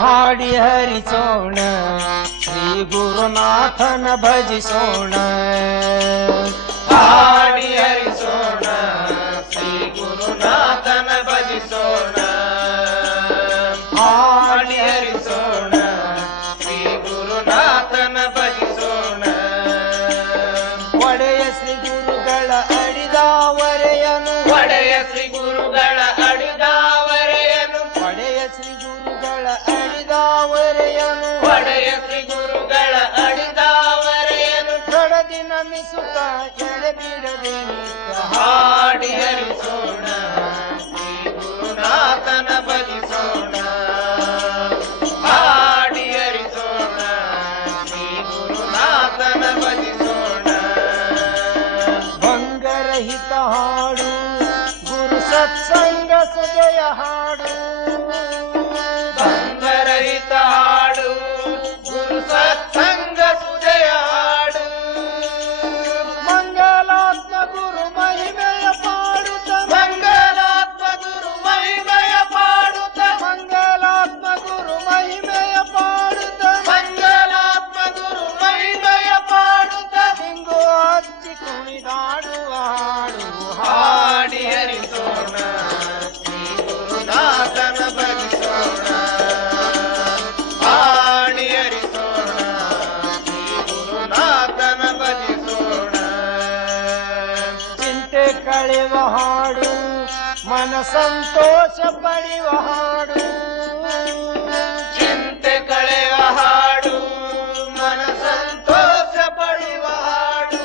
ಹಾಡಿ ಹರಿಸೋಣ ಶ್ರೀ ಗುರುನಾಥನ ಭಜಿಸೋಣ. ಹಾಡಿ ಹರಿಸೋಣ ಶ್ರೀ ಗುರುನಾಥನ ಭಜಿಸೋಣ. ಹಾಡಿ ಹರಿಸೋಣ ಶ್ರೀ ಗುರುನಾಥನ ಭಜಿಸೋಣ. ಒಡೆಯ ಶ್ರೀ ಗುರುಗಳ ಅಡಿದಾವರೆಯನು, ಒಡೆಯ ಶ್ರೀ ಗುರುಗಳ ಅಡಿದಾವರೆಯನು, ಒಡೆಯ ಶ್ರೀ ಗುರುಗಳ ಅಡಿದಾವರೆಯನು, ಒಡೆಯ ಶ್ರೀ ಗುರುಗಳ ಅಡಿದಾವರೆಯನು. ಕಡದಿ ನಮಿಸುತ್ತ ಎಡೆಬಿಡದೆ ನಿತ್ಯ ಹಾಡಿ ಹರಿಸೋಣ ಶ್ರೀ ಗುರುನಾಥನ ಭಜಿಸೋಣ. ಹಾಡಿ ಹರಿಸೋಣ ಶ್ರೀ ಗುರುನಾಥನ ಭಜಿಸೋಣ. ಭಂಗರಹಿತ ಹಾಡು ಗುರು ಸತ್ಸಂಗ ಸುಜಯ ಹಾಡು, ಭಂಗರಹಿತ ಹಾಡು ಗುರು ಸತ್ಸಂಗ ಸುಜಯ ಹಾಡು. ಮಂಗಲಾತ್ಮ ಗುರು ಮಹಿಮೆಯ ಪಾಡುತ್ತ, ಮಂಗಲಾತ್ಮ ಗುರು ಮಹಿಮೆಯ ಪಾಡುತ್ತ, ಮಂಗಲಾತ್ಮ ಗುರು ಮಹಿಮೆಯ ಪಾಡುತ್ತ, ಮಂಗಲಾತ್ಮ ಗುರು ಮಹಿಮೆಯ ಪಾಡುತ್ತ. ಹಿಂಗು ಹಚ್ಚಿ ಕುಣಿದಾಡುವ ಹಾಡು. ಹಾಡಿ ಹರಿಸೋಣ ಶ್ರೀ ಗುರುನಾಥನ ಭಜಿಸೋಣ. ಹಾಡಿ ಹರಿಸೋಣ ಶ್ರೀ ಗುರುನಾಥನ ಭಜಿಸೋಣ. ಚಿಂತೆ ಕಳೆವ ಹಾಡು ಮನ ಸಂತೋಷ ಪಡೆಯುವ ಹಾಡು, ಚಿಂತೆ ಕಳೆವ ಹಾಡು ಮನ ಸಂತೋಷ ಪಡೆಯುವ ಹಾಡು.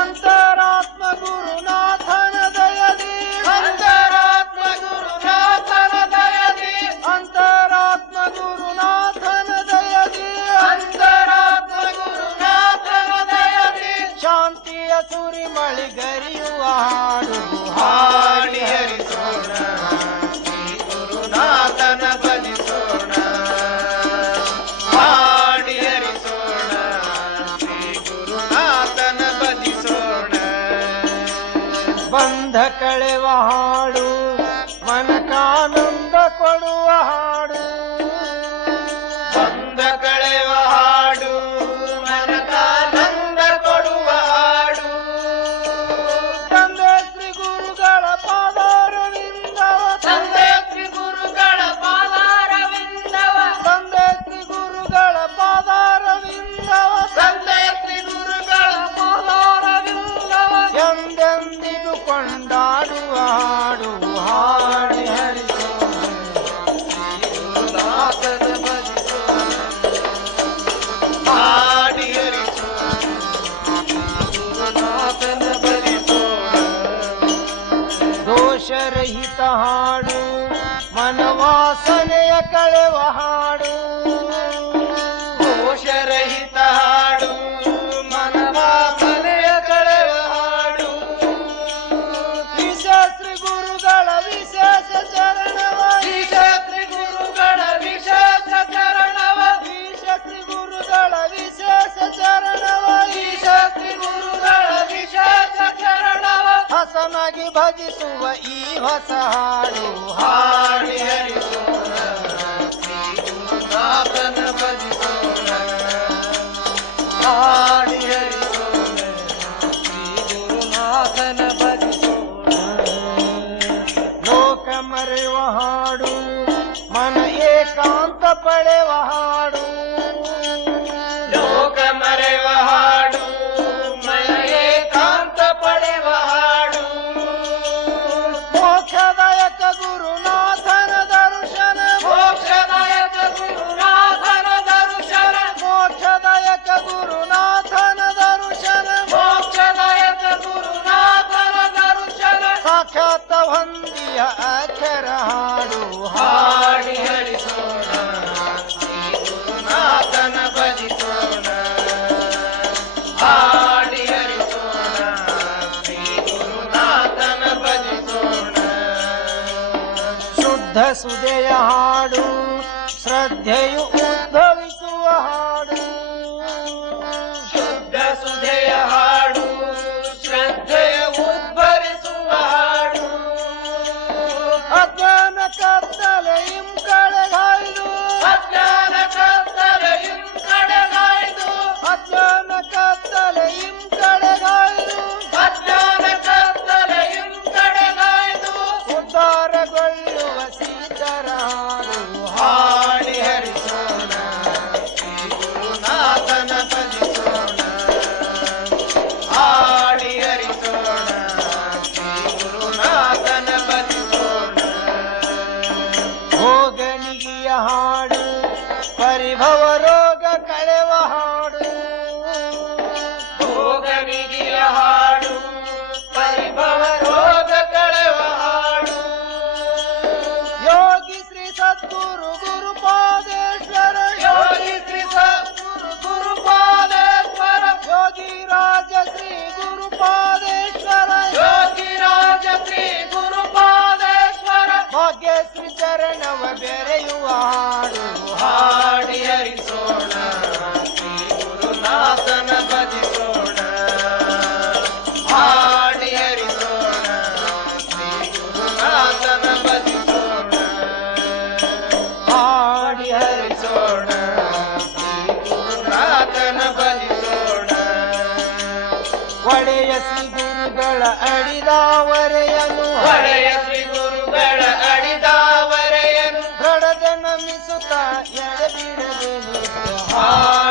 ಅಂತರಾತ್ಮ ಗುರುನಾಥನ ದಯದಿ, ಅಂತರಾತ್ಮ ಗುರುನಾಥನ ದಯದಿ, ಅಂತರಾತ್ಮ ಗುರುನಾಥನ ದಯದಿ, ಅಂತರಾತ್ಮ ಗುರುನಾಥನ ದಯದಿ. ಶಾಂತಿಯ ಸುರಿಮಳಿಗರಿಯುವ ಹಾಡು. ಹಾಡಿ ಹರಿಸೋಣ ಶ್ರೀ ಗುರುನಾಥನ ಭಜಿಸೋಣ. ಹಾಡಿ ಹರಿಸೋಣ ಶ್ರೀ ಗುರುನಾಥನ ಭಜಿಸೋಣ. ಬಂಧ ಕಳೆವ ಹಾಡು ಮನಕಾನಂದ ಕೊಡುವ ಹಾಡು, ಬಂದ ಕಳೆವ ಹಾಡು ಮನಕಾನಂದ ಕೊಡುವ ಹಾಡು. ತಂದೆ ಶ್ರೀ ಗುರುಗಳ ಪಾದಾರವಿಂದವ, ತಂದೆ ಶ್ರೀ ಗುರುಗಳ ಪಾದಾರವಿಂದವ, ತಂದೆ ಶ್ರೀ ಗುರುಗಳ ಪಾದಾರವಿಂದವ, ತಂದೆ ಶ್ರೀ ಗುರುಗಳ ಪಾದಾರವಿಂದವ ಎಂದೆಂದಿಗೂ ಕೊಂಡಾಡುವ ಹಾಡು. ಹಾಡಿ ಹರಿಸೋಣ ಗುರುನಾಥನ ಭಜಿಸೋಣ. ಹಾಡಿ ಹರಿಸೋಣ ಗುರುನಾಥನ ಭಜಿಸೋಣ. ದೋಷರಹಿತ ಹಾಡು ಮನವಾಸನೆಯ ಕಳೆವ ಹಾಡು, ದೋಷರಹಿತ ಹಾಡು ಮನವಾಸನೆಯ ಕಳೆವ ಹಾಡು. ಶ್ರೀ ಗುರುಗಳ ವಿಶೇಷ ಚರಣವ, ಶ್ರೀ ಗುರುಗಳ ವಿಶೇಷ ಚರಣವ, ಶ್ರೀ ಗುರುಗಳ ವಿಶೇಷ ಚರಣವ, ಶ್ರೀ ಗುರುಗಳ ವಿಶೇಷ ಚರಣವ. ಹಸನಾಗಿ ಭಜಿಸುವ ಈ ಹೊಸ ಹಾಡು. ಹಾಡಿ ಹರಿಸೋಣ ಶ್ರೀ ಗುರುನಾಥನ ಭಜಿಸೋಣ. ಹಾಡಿ ಹರಿಸೋಣ ಶ್ರೀ ಗುರುನಾಥನ ಭಜಿಸೋಣ. ಲೋಕ ಮರೆಯುವ ಹಾಡು ಮನ ಏಕಾಂತ ಪಡೆವ ಹಾಡು, ಲೋಕ ಮರೆವ ಹಾಡು ಮನ ಏಕಾಂತ ಪಡೆವ ಹಾಡು. ಮೋಕ್ಷದಾಯಕ ಗುರುನಾಥನ ದರ್ಶನ, ಮೋಕ್ಷದಾಯಕ ಗುರುನಾಥನ ದರ್ಶನ, ಮೋಕ್ಷದಾಯಕ ಗುರುನಾಥನ ದರ್ಶನ, ಮೋಕ್ಷದಾಯಕ ಗುರುನಾಥನ ದರ್ಶನ. ಸಾಕ್ಷಾತ್ ಹೊಂದಿಯ ಅಕ್ಷರ ಹಾಡು. ಹಾಡಿ ಹರಿಸೋಣ ಶ್ರೀ ಗುರುನಾಥನ ಭಜಿಸೋಣ. ಹಾಡಿ ಹರಿಸೋಣ ಶ್ರೀ ಗುರುನಾಥನ ಭಜಿಸೋಣ. ಶುದ್ಧ ಸುದೆಯ ಹಾಡು ಶ್ರದ್ಧೆಯು ಉದ್ಭವಿಸುವ ಹಾಡು, ಶುದ್ಧ ಸುಧೆಯ ಹಾಡು ಶ್ರದ್ಧೆಯ ಉದ್ಭವಿಸುವ ಹಾಡು. ಅಜ್ಞಾನ ಕತ್ತಲೆ ಇಂಕಳೆಗಾಯ ಶ್ರೀ ಚರಣವ ಬೆರೆಯುವ ಹಾಡು ಹಾಡಿ ಹರಿಸೋಣ ಶ್ರೀ ಗುರುನಾಥನ ಭಜಿಸೋಣ ಹಾಡಿ ಹರಿಸೋಣ ಶ್ರೀ ಗುರುನಾಥನ ಭಜಿಸೋಣ ಹಾಡಿ ಹರಿಸೋಣ ಶ್ರೀ ಗುರುನಾಥನ ಭಜಿಸೋಣ ಒಡೆಯ ಶ್ರೀ ಗುರುಗಳ ಅಡಿದಾವರೆಯನು ಒಡೆಯ ಶ್ರೀ ಗುರುಗಳ ಅಡಿದಾವರೆಯನ್ನು ದೃಢದೆ ನಮಿಸುತ್ತ ಎಡೆಬಿಡದೆ ನಿತ್ಯ ಹಾಡಿ